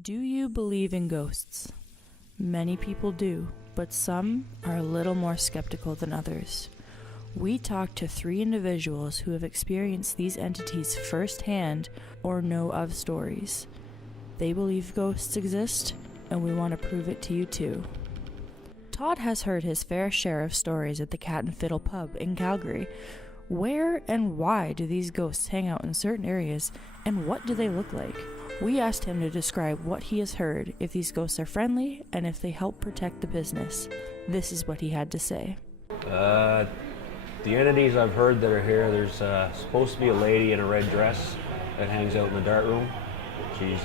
Do you believe in ghosts? Many people do, but some are a little more skeptical than others. We talked to 3 individuals who have experienced these entities firsthand or know of stories. They believe ghosts exist, and we want to prove it to you too. Todd has heard his fair share of stories at the Cat and Fiddle pub in Calgary. Where and why do these ghosts hang out in certain areas, and what do they look like? We asked him to describe what he has heard, if these ghosts are friendly, and if they help protect the business. This is what he had to say. The entities I've heard that are here, there's supposed to be a lady in a red dress that hangs out in the dart room. She's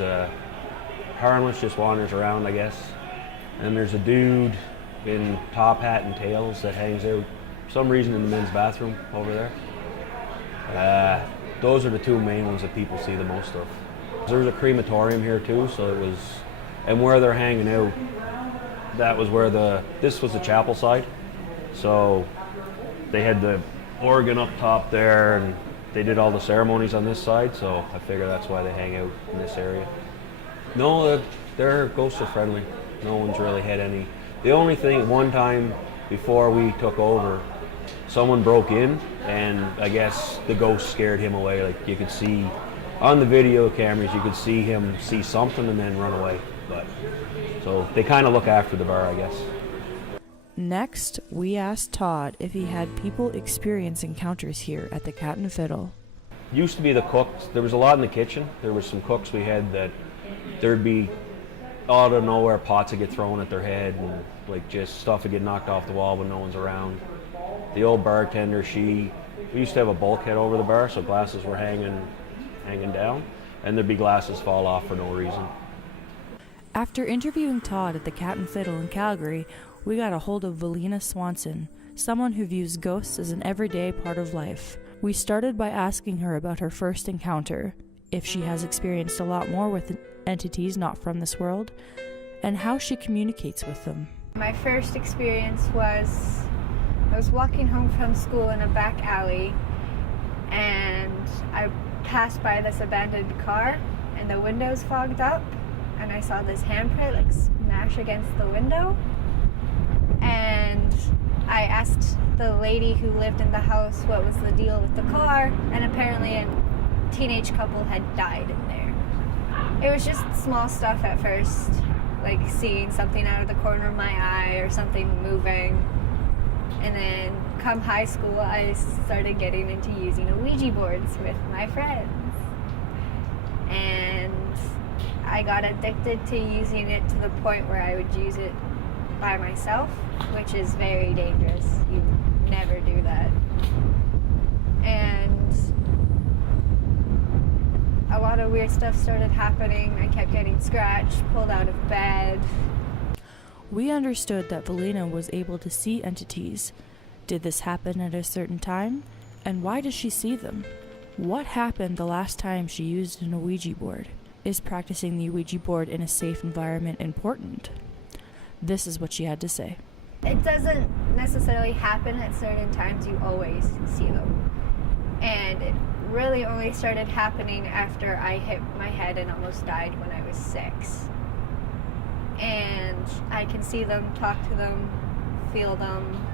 harmless, just wanders around, I guess. And there's a dude in top hat and tails that hangs out for some reason in the men's bathroom over there. Those are the 2 main ones that people see the most of. There's a crematorium here too, so it was, and where they're hanging out, that was where this was the chapel side. So they had the organ up top there, and they did all the ceremonies on this side, so I figure that's why they hang out in this area. No, their ghosts are friendly. No one's really had any. The only thing, one time before we took over, someone broke in, and I guess the ghost scared him away. Like, you could see on the video cameras, you could see him see something and then run away. But so they kind of look after the bar, I guess. Next, we asked Todd if he had people experience encounters here at the Cat and Fiddle. Used to be the cooks. There was a lot in the kitchen. There was some cooks we had that there'd be out of nowhere pots that get thrown at their head, and like just stuff would get knocked off the wall when no one's around. The old bartender, we used to have a bulkhead over the bar, so glasses were hanging down, and there'd be glasses fall off for no reason. After interviewing Todd at the Cat and Fiddle in Calgary, we got a hold of Valina Swanson, someone who views ghosts as an everyday part of life. We started by asking her about her first encounter, if she has experienced a lot more with entities not from this world, and how she communicates with them. My first experience was I was walking home from school in a back alley, and I passed by this abandoned car, and the windows fogged up, and I saw this handprint like smash against the window. And I asked the lady who lived in the house what was the deal with the car, and apparently a teenage couple had died in there. It was just small stuff at first, like seeing something out of the corner of my eye or something moving. And then come high school, I started getting into using Ouija boards with my friends. And I got addicted to using it to the point where I would use it by myself, which is very dangerous. You never do that. And a lot of weird stuff started happening. I kept getting scratched, pulled out of bed. We understood that Valina was able to see entities. Did this happen at a certain time? And why does she see them? What happened the last time she used an Ouija board? Is practicing the Ouija board in a safe environment important? This is what she had to say. It doesn't necessarily happen at certain times. You always see them. And it really only started happening after I hit my head and almost died when I was 6. And I can see them, talk to them, feel them.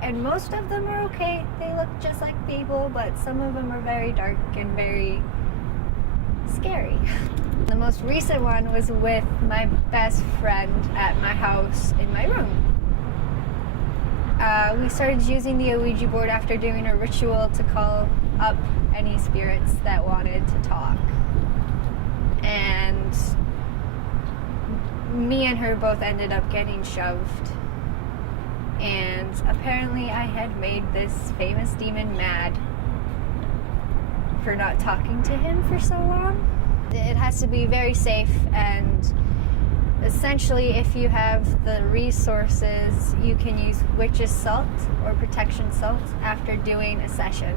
And most of them are okay. They look just like people, but some of them are very dark and very scary. The most recent one was with my best friend at my house in my room. We started using the Ouija board after doing a ritual to call up any spirits that wanted to talk. And me and her both ended up getting shoved. And apparently I had made this famous demon mad for not talking to him for so long. It has to be very safe, and essentially if you have the resources, you can use witch's salt or protection salt after doing a session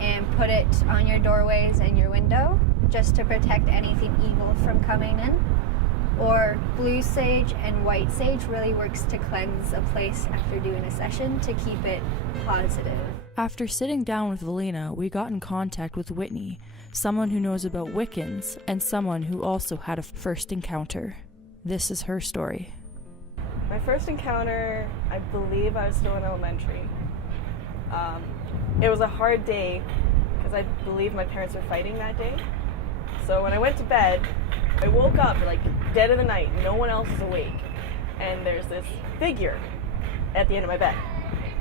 and put it on your doorways and your window just to protect anything evil from coming in. Or blue sage and white sage really works to cleanse a place after doing a session to keep it positive. After sitting down with Valina, we got in contact with Whitney, someone who knows about Wiccans and someone who also had a first encounter. This is her story. My first encounter, I believe I was still in elementary. It was a hard day because I believe my parents were fighting that day. So when I went to bed, I woke up like dead of the night, no one else is awake, and there's this figure at the end of my bed.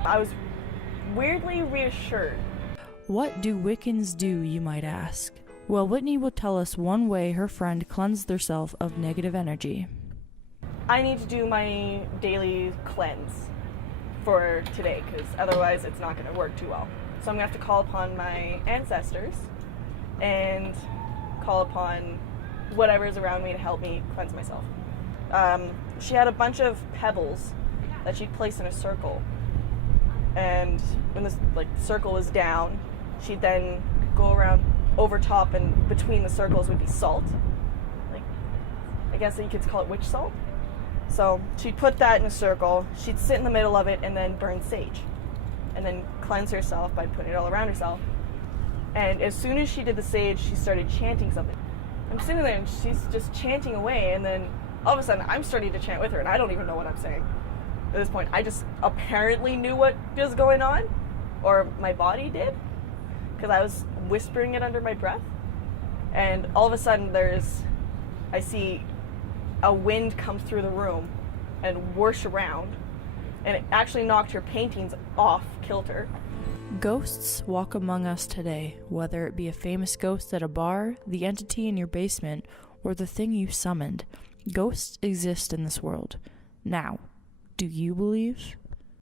I was weirdly reassured. What do Wiccans do, you might ask? Well, Whitney will tell us one way her friend cleansed herself of negative energy. I need to do my daily cleanse for today because otherwise it's not going to work too well. So I'm going to have to call upon my ancestors and call upon whatever is around me to help me cleanse myself. She had a bunch of pebbles that she'd place in a circle, and when this circle was down, she'd then go around over top, and between the circles would be salt. I guess that you could call it witch salt. So she'd put that in a circle, she'd sit in the middle of it and then burn sage, and then cleanse herself by putting it all around herself. And as soon as she did the sage, she started chanting something. I'm sitting there and she's just chanting away, and then all of a sudden I'm starting to chant with her, and I don't even know what I'm saying. At this point, I just apparently knew what was going on, or my body did, because I was whispering it under my breath. And all of a sudden I see a wind come through the room and whoosh around, and it actually knocked her paintings off kilter. Ghosts walk among us today, whether it be a famous ghost at a bar, the entity in your basement, or the thing you summoned. Ghosts exist in this world. Now, do you believe?